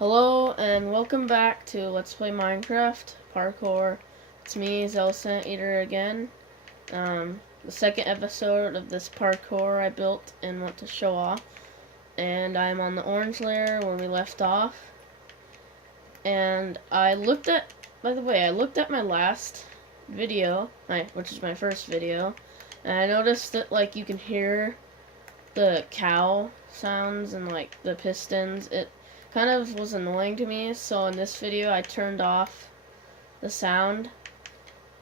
Hello and welcome back to Let's Play Minecraft Parkour. It's me, Zelcent Eater again. The second episode of this parkour I built and want to show off. And I'm on the orange layer where we left off. And by the way, I looked at my last video, which is my first video, and I noticed that you can hear the cow sounds and the pistons. It kind of was annoying to me, so in this video I turned off the sound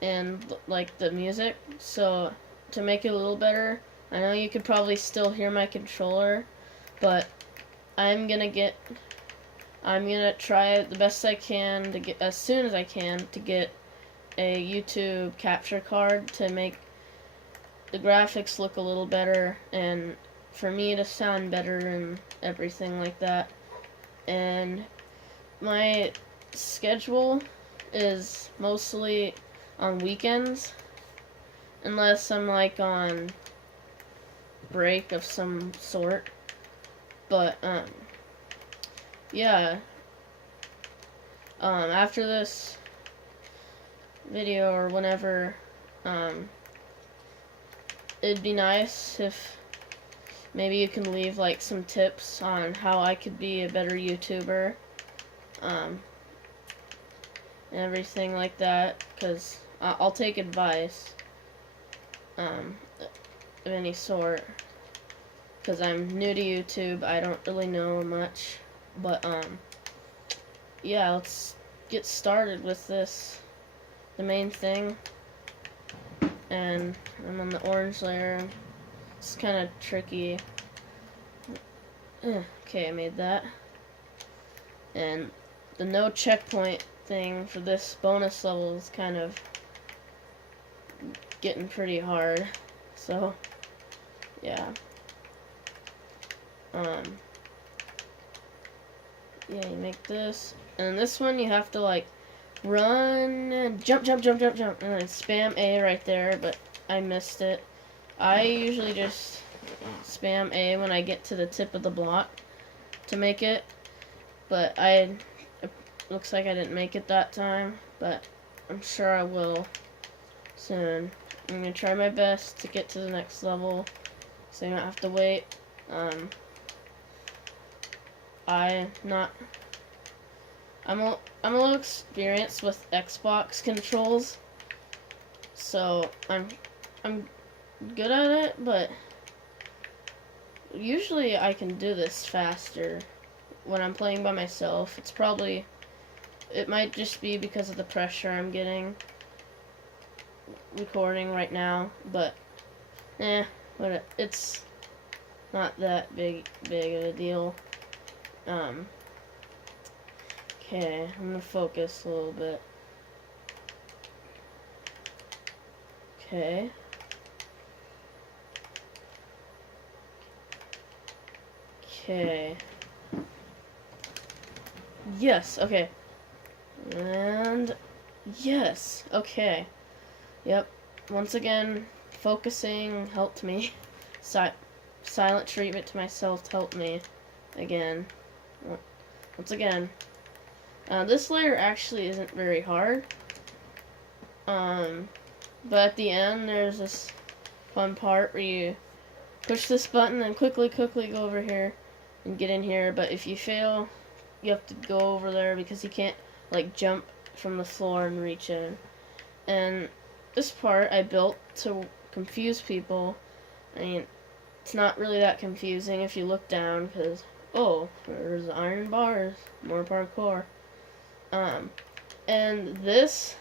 and the music, so to make it a little better. I know you could probably still hear my controller, but I'm gonna try the best I can to get, as soon as I can, to get a YouTube capture card to make the graphics look a little better and for me to sound better and everything like that. And my schedule is mostly on weekends, unless I'm on break of some sort. But yeah. After this video or whenever, it'd be nice if maybe you can leave some tips on how I could be a better YouTuber, and everything like that, because I'll take advice of any sort, because I'm new to YouTube. I don't really know much, but yeah, let's get started with this, the main thing. And I'm on the orange layer. It's kind of tricky. Okay, I made that. And the no checkpoint thing for this bonus level is kind of getting pretty hard. So, yeah. Yeah, you make this. And this one you have to run and jump, and then spam A right there, but I missed it. I usually just spam A when I get to the tip of the block to make it, but it looks like I didn't make it that time, but I'm sure I will soon. I'm gonna try my best to get to the next level so you don't have to wait. I'm a little experienced with Xbox controls, so I'm good at it, but usually I can do this faster when I'm playing by myself. It might just be because of the pressure I'm getting recording right now, but it's not that big of a deal. Okay, I'm gonna focus a little bit. Okay. Okay. Yes, okay. And yes, okay. Yep. Once again, focusing helped me. Silent treatment to myself helped me again. Once again. This layer actually isn't very hard. But at the end there's this fun part where you push this button and quickly go over here and get in here, but if you fail, you have to go over there because you can't jump from the floor and reach in. And this part I built to confuse people. I mean, it's not really that confusing if you look down, because oh, there's iron bars, more parkour. And this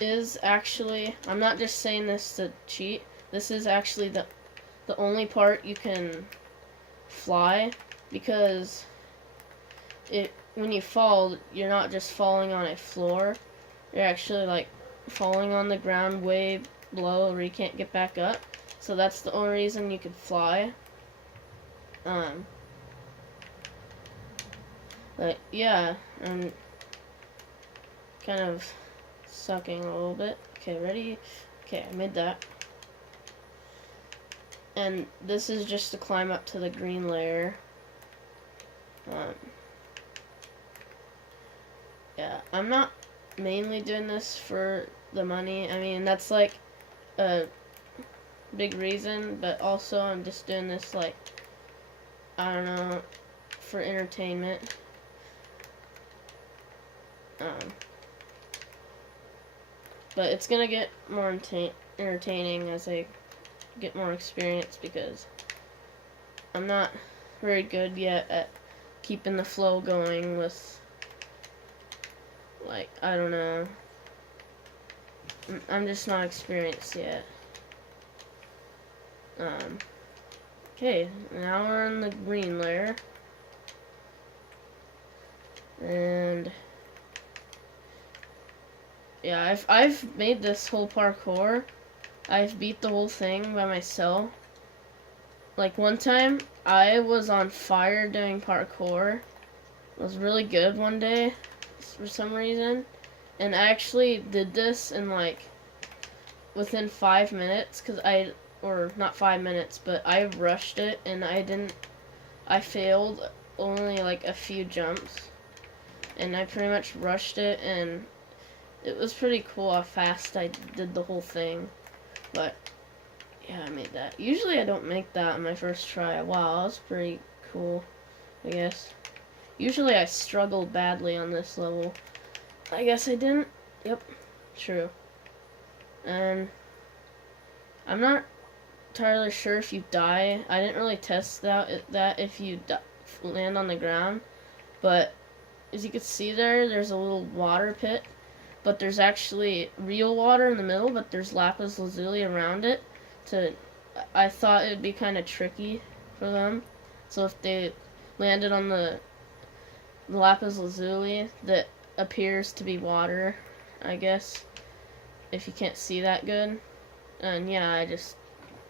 is actually, I'm not just saying this to cheat, this is actually the only part you can fly, because when you fall, you're not just falling on a floor, you're actually falling on the ground way below where you can't get back up. So that's the only reason you could fly. But yeah, I'm kind of sucking a little bit. Okay, ready? Okay, I made that. And this is just to climb up to the green layer. yeah, I'm not mainly doing this for the money. I mean, that's like a big reason, but also I'm just doing this like, I don't know, for entertainment. But it's gonna get more entertaining as I get more experience, because I'm not very good yet at keeping the flow going with, like, I don't know. I'm just not experienced yet. Okay, now we're in the green layer. And yeah, I've made this whole parkour. I've beat the whole thing by myself. Like, one time I was on fire doing parkour. It was really good one day for some reason. And I actually did this in like within 5 minutes, or not 5 minutes, but I rushed it and I failed only like a few jumps. And I pretty much rushed it, and it was pretty cool how fast I did the whole thing. But yeah, I made that. Usually I don't make that on my first try. Wow, that was pretty cool, I guess. Usually I struggle badly on this level. I guess I didn't. Yep, true. And I'm not entirely sure if you die. I didn't really test that if you land on the ground. But as you can see there's a little water pit. But there's actually real water in the middle, but there's lapis lazuli around it. I thought it would be kind of tricky for them. So if they landed on the lapis lazuli that appears to be water, I guess, if you can't see that good. And yeah, I just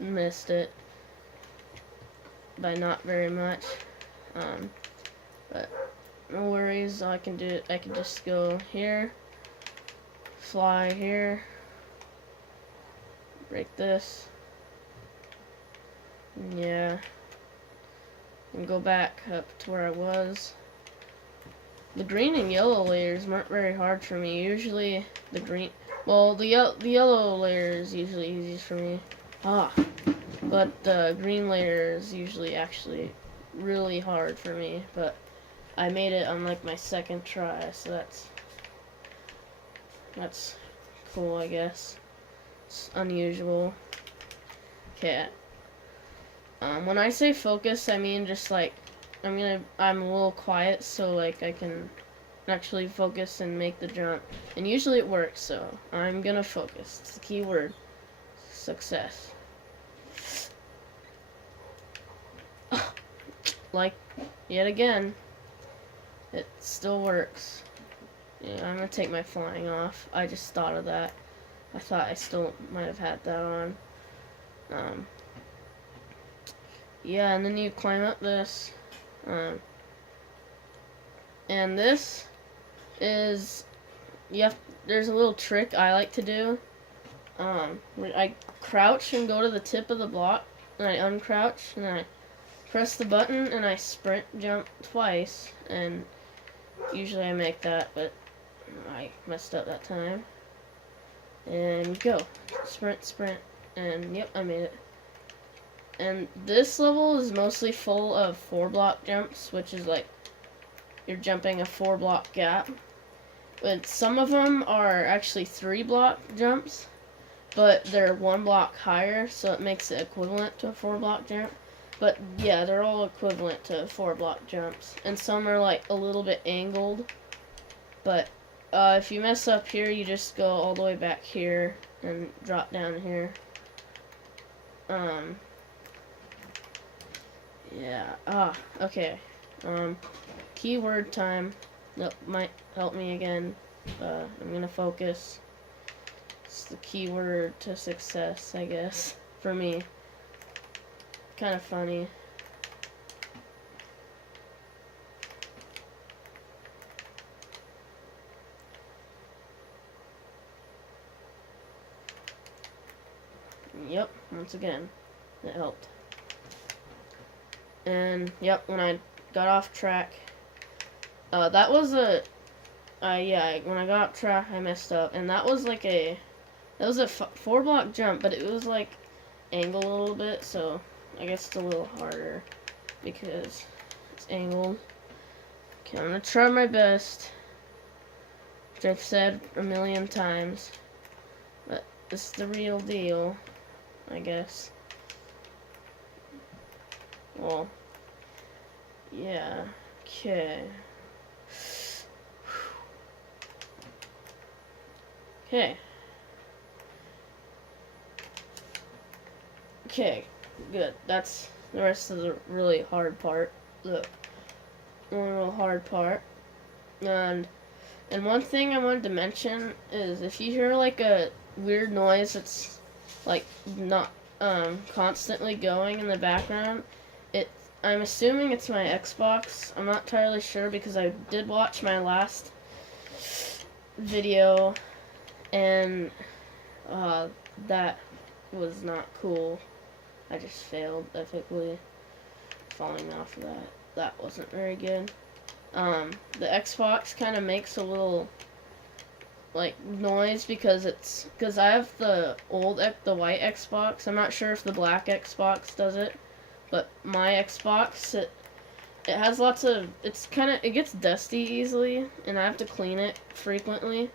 missed it by not very much. But no worries, I can just go here, fly here, break this, yeah, and go back up to where I was. The green and yellow layers weren't very hard for me. Usually the green, well, the yellow layer is usually easy for me. But the green layer is usually actually really hard for me. But I made it on like my second try, so that's cool, I guess. It's unusual. Okay. When I say focus, I mean just like I'm a little quiet so like I can actually focus and make the jump. And usually it works, so I'm gonna focus. It's the key word. Success. Like, yet again, it still works. Yeah, I'm gonna take my flying off. I just thought of that. I thought I still might have had that on. Yeah, and then you climb up this. And this is, there's a little trick I like to do. Where I crouch and go to the tip of the block, and I uncrouch, and I press the button, and I sprint jump twice, and usually I make that, but I messed up that time. And go. Sprint, sprint, and yep, I made it. And this level is mostly full of 4-block jumps, which is like you're jumping a 4-block gap. But some of them are actually 3-block jumps, but they're 1 block higher, so it makes it equivalent to a 4-block jump. But yeah, they're all equivalent to 4-block jumps. And some are like a little bit angled. But if you mess up here, you just go all the way back here and drop down here. Yeah. Okay. Keyword time. That might help me again. I'm gonna focus. It's the keyword to success, I guess, for me. Kind of funny. Yep, once again, it helped. And yep, when I got off track, that was Yeah, when I got up track, I messed up, and that was like that was a 4-block jump, but it was like angled a little bit, so I guess it's a little harder because it's angled. Okay, I'm gonna try my best, which I've said a million times, but this is the real deal, I guess. Well, yeah, okay. Okay. Okay, good. That's the rest of the really hard part. The real hard part. And one thing I wanted to mention is if you hear like a weird noise that's like not constantly going in the background, I'm assuming it's my Xbox. I'm not entirely sure because I did watch my last video and that was not cool. I just failed epically falling off of that. That wasn't very good. The Xbox kind of makes a little like noise because I have the white Xbox. I'm not sure if the black Xbox does it, but my Xbox it has lots of it gets dusty easily, and I have to clean it frequently,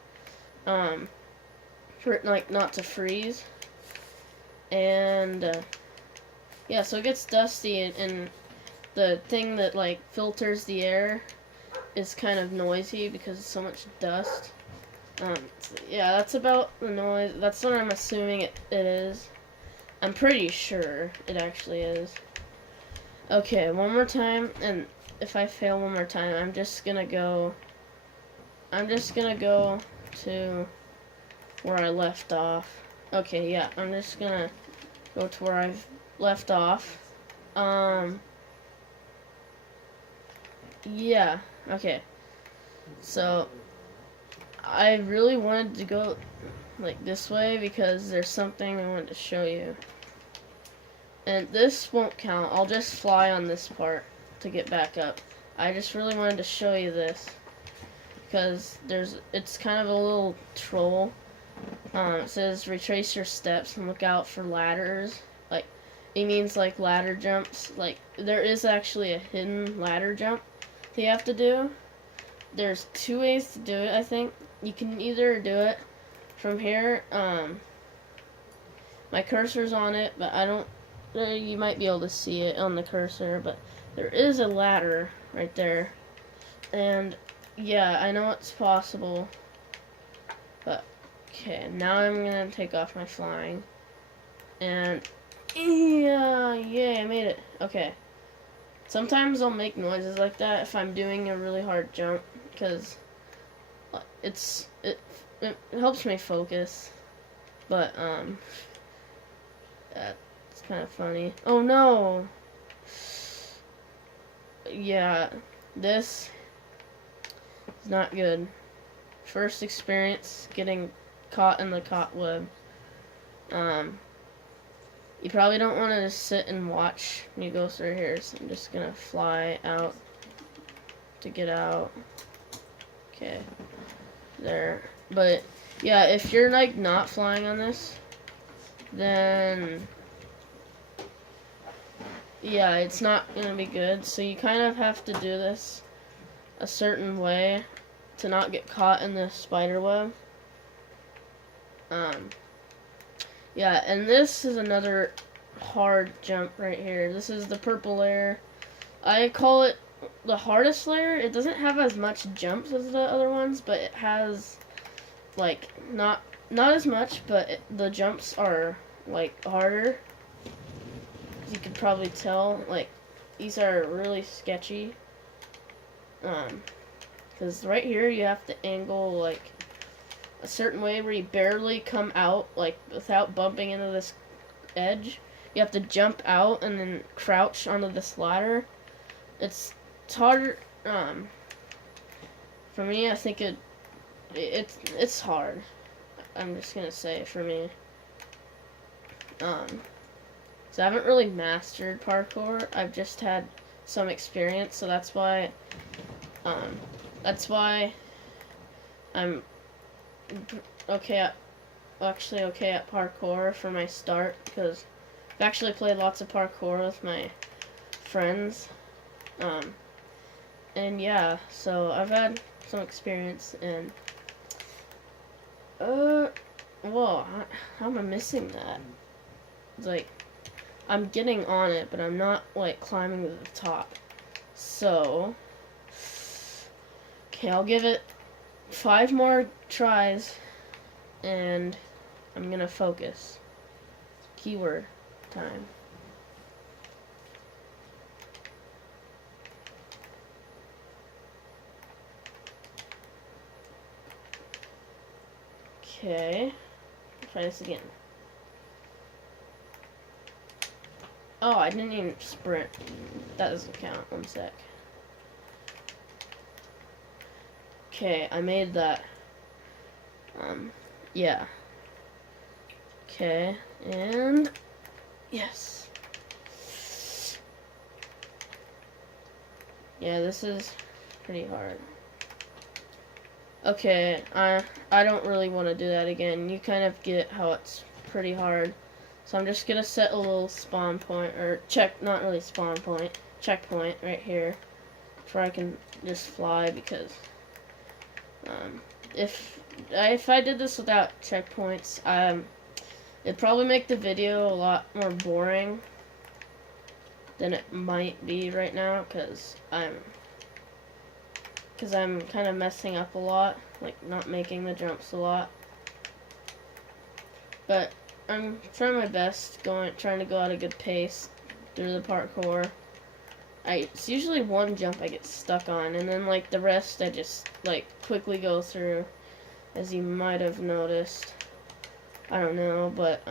for it like not to freeze, and yeah, so it gets dusty, and the thing that like filters the air is kind of noisy because of so much dust. So yeah, that's about the noise. That's what I'm assuming it is. I'm pretty sure it actually is. Okay, one more time, and if I fail one more time, I'm just gonna go to where I left off. Okay, yeah, I'm just gonna go to where I've left off. Yeah, okay. So, I really wanted to go like this way because there's something I wanted to show you. And this won't count. I'll just fly on this part to get back up. I just really wanted to show you this because it's kind of a little troll. It says retrace your steps and look out for ladders. Like, it means like ladder jumps. Like, there is actually a hidden ladder jump that you have to do. There's 2 ways to do it, I think. You can either do it from here. My cursor's on it, but I don't. You might be able to see it on the cursor, but there is a ladder right there. And yeah, I know it's possible. But okay, now I'm gonna take off my flying. And yeah, I made it. Okay. Sometimes I'll make noises like that if I'm doing a really hard jump because it helps me focus. But it's kind of funny. Oh no. Yeah, this is not good. First experience getting caught in the cobweb. You probably don't want to just sit and watch me go through here, so I'm just gonna fly out to get out. Okay, there. But yeah, if you're like not flying on this, then yeah, it's not gonna be good. So you kind of have to do this a certain way to not get caught in the spider web. Yeah, and this is another hard jump right here. This is the purple layer. I call it the hardest layer. It doesn't have as much jumps as the other ones, but it has like not as much, but the jumps are like harder. You could probably tell, like these are really sketchy. Because right here you have to angle like a certain way where you barely come out, like without bumping into this edge. You have to jump out and then crouch onto this ladder. It's harder. For me, I think it's hard. I'm just gonna say for me. So I haven't really mastered parkour. I've just had some experience, so that's why I'm okay at actually okay at parkour for my start, because I've actually played lots of parkour with my friends. And yeah, so I've had some experience, and whoa, how am I missing that? It's like, I'm getting on it, but I'm not, like, climbing to the top. So, okay, I'll give it 5 more tries, and I'm gonna focus. Keyword time. Okay, try this again. Oh, I didn't even sprint. That doesn't count. One sec. Okay, I made that. Yeah. Okay, and yes. Yeah, this is pretty hard. Okay, I don't really want to do that again. You kind of get how it's pretty hard. So I'm just gonna set a little spawn point, or not really spawn point, checkpoint right here, where I can just fly, because if I did this without checkpoints, it'd probably make the video a lot more boring than it might be right now, because I'm kind of messing up a lot, like not making the jumps a lot. But I'm trying my best, trying to go at a good pace through the parkour. It's usually one jump I get stuck on, and then like the rest I just like quickly go through, as you might have noticed. I don't know, but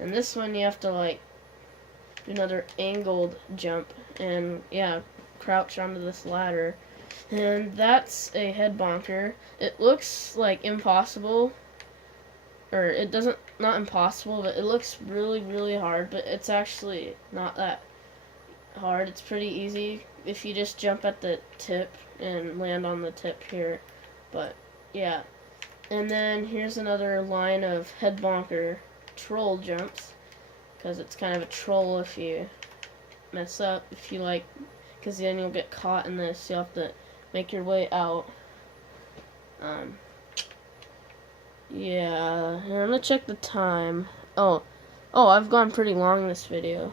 and this one you have to like do another angled jump, and yeah, crouch onto this ladder. And that's a head bonker. It looks like impossible, or it doesn't, not impossible, but it looks really, really hard, but it's actually not that hard. It's pretty easy if you just jump at the tip and land on the tip here. But yeah, and then here's another line of head bonker troll jumps, because it's kind of a troll if you mess up, if you like, because then you'll get caught in this. You'll have to make your way out. Yeah, here, I'm gonna check the time. Oh, I've gone pretty long in this video.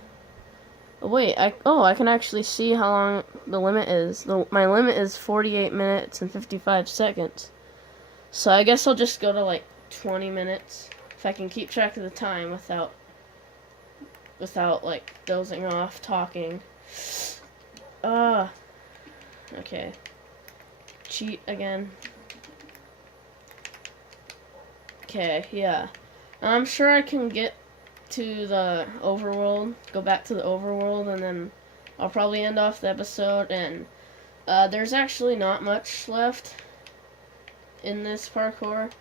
Oh, wait, I can actually see how long the limit is. My limit is 48 minutes and 55 seconds. So I guess I'll just go to like 20 minutes, if I can keep track of the time without like dozing off talking. Okay. Cheat again. Okay, yeah. I'm sure I can get to the overworld, go back to the overworld, and then I'll probably end off the episode. And there's actually not much left in this parkour.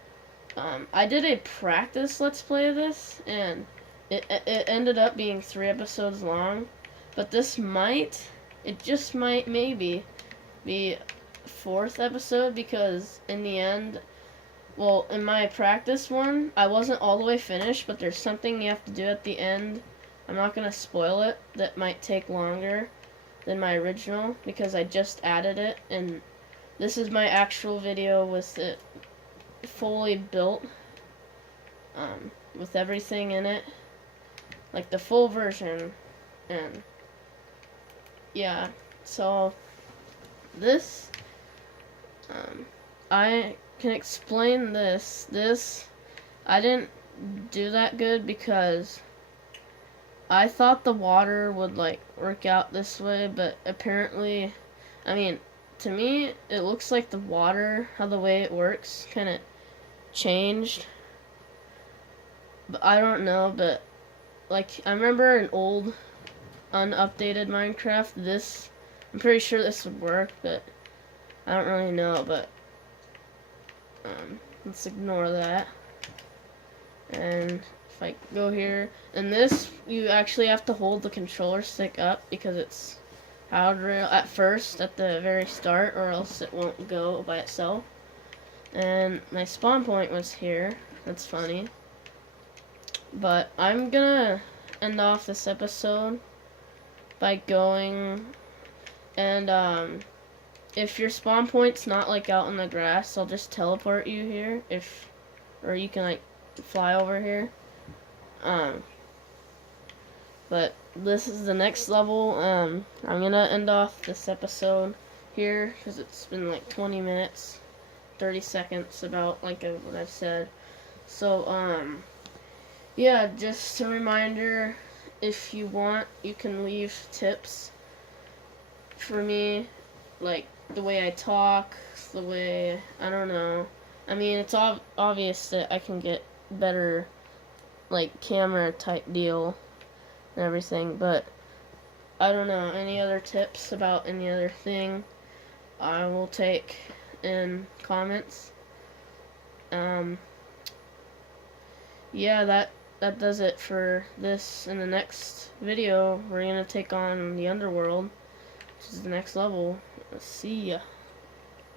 I did a practice let's play of this, and it ended up being 3 episodes long, but this just might maybe be 4th episode, because in the end, well, in my practice one, I wasn't all the way finished, but there's something you have to do at the end. I'm not going to spoil it. That might take longer than my original, because I just added it, and this is my actual video with it fully built, with everything in it, like the full version. And yeah, so this, I can explain this. I didn't do that good, because I thought the water would like work out this way, but apparently, I mean, to me it looks like the water, how the way it works kind of changed, but I don't know. But like, I remember an old unupdated Minecraft, I'm pretty sure this would work, but I don't really know. But let's ignore that. And if I go here, and this, you actually have to hold the controller stick up, because it's hard at first, at the very start, or else it won't go by itself. And my spawn point was here. That's funny. But I'm gonna end off this episode by going and if your spawn point's not like out in the grass, I'll just teleport you here, or you can like fly over here. But this is the next level. I'm gonna end off this episode here because it's been like 20 minutes, 30 seconds about like what I've said. So yeah, just a reminder, if you want, you can leave tips for me, like the way I talk, the way, I don't know. I mean, it's obvious that I can get better, like, camera type deal and everything, but I don't know. Any other tips about any other thing, I will take in comments. Yeah, that does it for this. In the next video, we're gonna take on the underworld, which is the next level. See ya.